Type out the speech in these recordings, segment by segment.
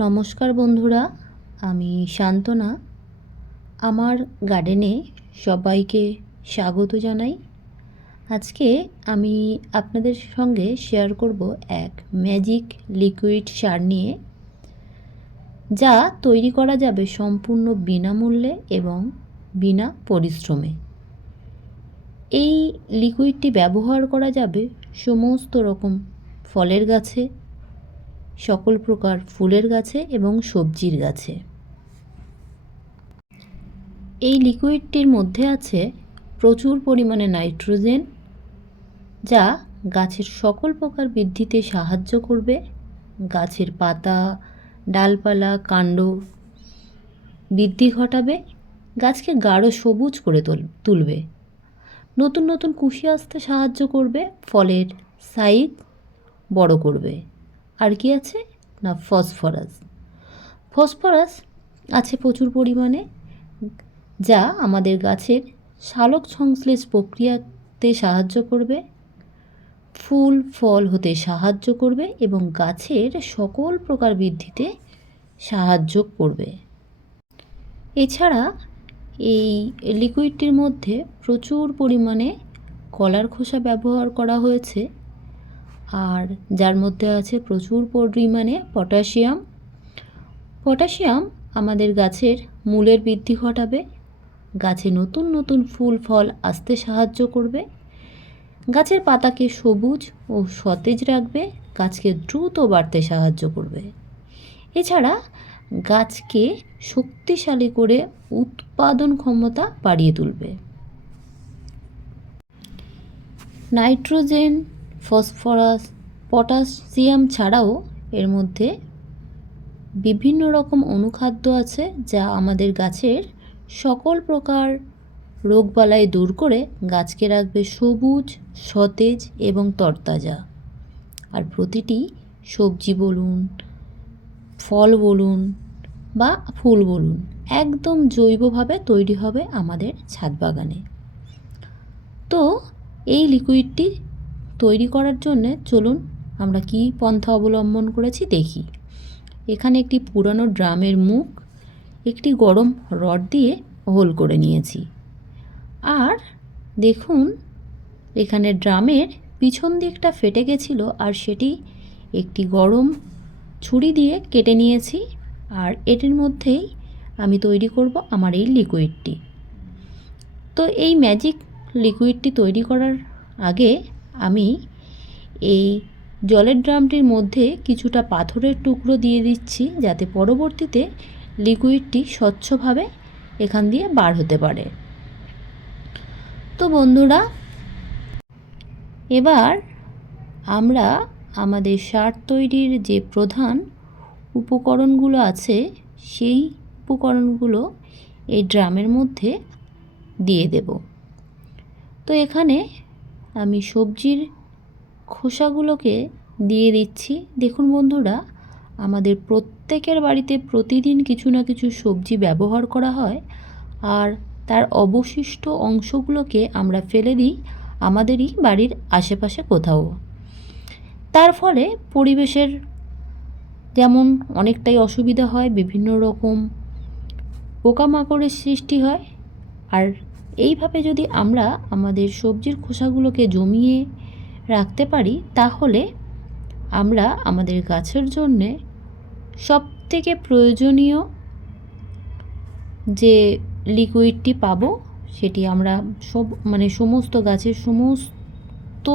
নমস্কার বন্ধুরা, আমি শান্তনা। আমার গার্ডেনে সবাইকে স্বাগত জানাই। আজকে আমি আপনাদের সঙ্গে শেয়ার করব এক ম্যাজিক লিকুইড সার নিয়ে, যা তৈরি করা যাবে সম্পূর্ণ বিনামূল্যে এবং বিনা পরিশ্রমে। এই লিকুইডটি ব্যবহার করা যাবে সমস্ত রকম ফলের গাছে সকল প্রকার ফুলের গাছে এবং সবজির গাছে। এই লিকুইডটির মধ্যে আছে প্রচুর পরিমাণে নাইট্রোজেন, যা গাছের সকল প্রকার বৃদ্ধিতে সাহায্য করবে। গাছের পাতা, ডালপালা, কাণ্ড বৃদ্ধি ঘটাবে। গাছকে গাঢ় সবুজ করে তুল- তুলবে। নতুন নতুন কুশি আসতে সাহায্য করবে, ফলের সাইজ বড় করবে। আর কি আছে? না, ফসফরাস। ফসফরাস আছে প্রচুর পরিমাণে, যা আমাদের গাছের সালোক সংশ্লেষ প্রক্রিয়াতে সাহায্য করবে, ফুল, ফল হতে সাহায্য করবে এবং গাছের সকল প্রকার বৃদ্ধিতে সাহায্য করবে। এছাড়া এই লিকুইডটির মধ্যে প্রচুর পরিমাণে কলার খোসা ব্যবহার করা হয়েছে। আর যার মধ্যে আছে প্রচুর পরিমাণে পটাশিয়াম। পটাশিয়াম আমাদের গাছের মূলের বৃদ্ধি ঘটাবে, গাছে নতুন নতুন ফুল, ফল আসতে সাহায্য করবে। গাছের পাতাকে সবুজ ও সতেজ রাখবে, গাছকে দ্রুত বাড়তে সাহায্য করবে। এছাড়া গাছকে শক্তিশালী করে উৎপাদন ক্ষমতা বাড়িয়ে তুলবে। নাইট্রোজেন ফসফরাস, পটাশিয়াম ছাড়াও এর মধ্যে বিভিন্ন রকম অনুখাদ্য আছে যা আমাদের গাছের সকল প্রকার রোগবালাই দূর করে গাছকে রাখবে সবুজ, সতেজ এবং তরতাজা। আর প্রতিটি সবজি বলুন, ফল বলুন বা ফুল বলুন, একদম জৈবভাবে তৈরি হবে আমাদের ছাদ বাগানে। তো এই লিকুইডটি তৈরি করার জন্যে চলুন আমরা কি পন্থা অবলম্বন করেছি দেখি। এখানে একটি পুরানো ড্রামের মুখ, একটি গরম রড দিয়ে হোল করে নিয়েছি। আর দেখুন, এখানে ড্রামের পিছন দিকটা ফেটে গেছিল আর সেটি একটি গরম ছুরি দিয়ে কেটে নিয়েছি আর এটির মধ্যেই আমি তৈরি করব আমার এই লিকুইডটি। তো এই ম্যাজিক লিকুইডটি তৈরি করার আগে আমি এই জলের ড্রামটির মধ্যে কিছুটা পাথরের টুকরো দিয়ে দিচ্ছি যাতে পরবর্তীতে লিকুইডটি স্বচ্ছভাবে এখান দিয়ে বার হতে পারে। তো বন্ধুরা, এবার আমরা আমাদের সার তৈরির যে প্রধান উপকরণগুলো আছে, সেই উপকরণগুলো এই ড্রামের মধ্যে দিয়ে দেব। তো এখানে আমি সবজির খোসাগুলোকে দিয়ে দিচ্ছি। দেখুন বন্ধুরা, আমাদের প্রত্যেকের বাড়িতে প্রতিদিন কিছু না কিছু সবজি ব্যবহার করা হয় আর তার অবশিষ্ট অংশগুলোকে আমরা ফেলে দিই আমাদেরই বাড়ির আশেপাশে কোথাও। তার ফলে পরিবেশের যেমন অনেকটাই অসুবিধা হয়, বিভিন্ন রকম পোকামাকড়ের সৃষ্টি হয় আর এইভাবে যদি আমরা আমাদের সবজির খোসাগুলোকে জমিয়ে রাখতে পারি, তাহলে আমরা আমাদের গাছের জন্যে সব থেকে প্রয়োজনীয় যে লিকুইডটি পাবো, সেটি আমরা সব মানে সমস্ত গাছের সমস্ত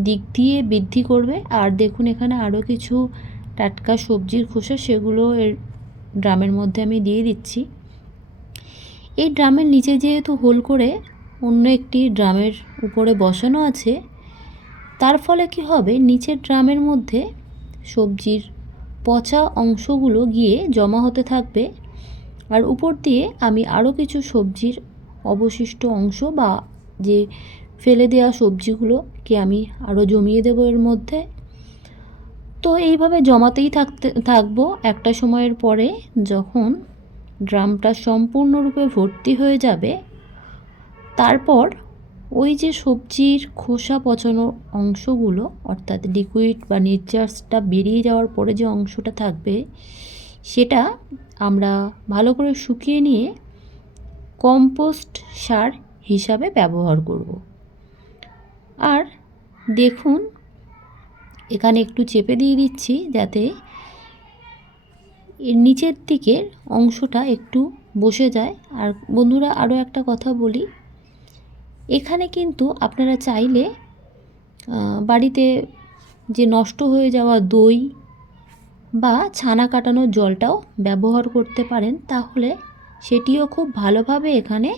দিক দিয়ে বৃদ্ধি করবে। আর দেখুন, এখানে আরও কিছু টাটকা সবজির খোসা, সেগুলো এর ড্রামের মধ্যে আমি দিয়ে দিচ্ছি। এই ড্রামের নিচে যেহেতু হোল করে অন্য একটি ড্রামের উপরে বসানো আছে, তার ফলে কি হবে? নিচের ড্রামের মধ্যে সবজির পচা অংশগুলো গিয়ে জমা হতে থাকবে। আর উপর দিয়ে আমি আরও কিছু সবজির অবশিষ্ট অংশ বা যে ফেলে দেওয়া সবজিগুলোকে আমি আরও জমিয়ে দেবো এর মধ্যে। তো এইভাবে জমাতেই থাকতে, থাকব একটা সময়ের পরে যখন ড্রামটা সম্পূর্ণরূপে ভর্তি হয়ে যাবে। তারপর ওই যে সবজির খোসা পচানো অংশগুলো, অর্থাৎ লিকুইড বা নির্যাসটা বেরিয়ে যাওয়ার পরে যে অংশটা থাকবে, সেটা আমরা ভালো করে শুকিয়ে নিয়ে কম্পোস্ট সার হিসাবে ব্যবহার করব। আর দেখুন, এখানে একটু চেপে দিয়ে দিচ্ছি যাতে এর নিচের দিকের অংশটা একটু বসে যায়। আর বন্ধুরা আরও একটা কথা বলি। এখানে কিন্তু আপনারা চাইলে বাড়িতে যে নষ্ট হয়ে যাওয়া দই বা ছানা কাটানোর জলটাও ব্যবহার করতে পারেন, তাহলে সেটিও খুব ভালোভাবে এখানে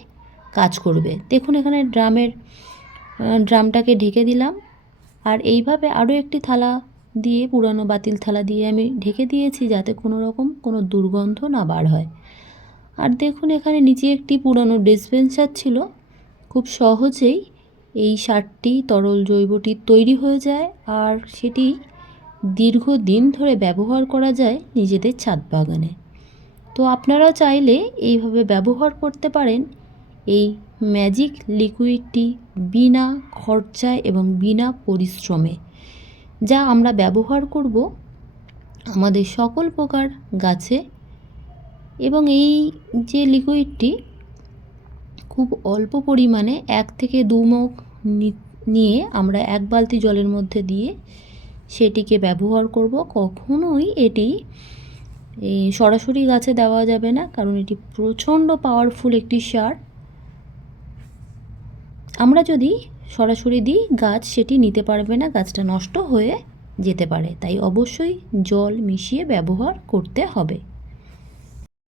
কাজ করবে। দেখুন, এখানে ড্রামের ড্রামটাকে ঢেকে দিলাম। আর এইভাবে আরও একটি থালা দিয়ে পুরানো বাতিল থালা দিয়ে আমি ঢেকে দিয়েছি যাতে কোনো রকম কোনো দুর্গন্ধ না বার হয়। আর দেখুন এখানে নিচে একটি পুরানো ডিসপেন্সার ছিল। খুব সহজেই এই সারটি তরল জৈবটি তৈরি হয়ে যায় আর সেটি দীর্ঘদিন ধরে ব্যবহার করা যায় নিজেদের ছাদ বাগানে। তো আপনারাও চাইলে এইভাবে ব্যবহার করতে পারেন। এই ম্যাজিক লিকুইডটি বিনা খরচায় এবং বিনা পরিশ্রমে। যা আমরা ব্যবহার করব আমাদের সকল প্রকার গাছে। এবং এই যে লিকুইডটি খুব অল্প পরিমাণে এক থেকে দু নি- নিয়ে আমরা এক বালতি জলের মধ্যে দিয়ে সেটিকে ব্যবহার করব। কখনোই এটি সরাসরি গাছে দেওয়া যাবে না, কারণ এটি প্রচণ্ড পাওয়ারফুল একটি সার। আমরা যদি সরাসরি দিই, গাছ সেটি নিতে পারবে না, গাছটা নষ্ট হয়ে যেতে পারে। তাই অবশ্যই জল মিশিয়ে ব্যবহার করতে হবে।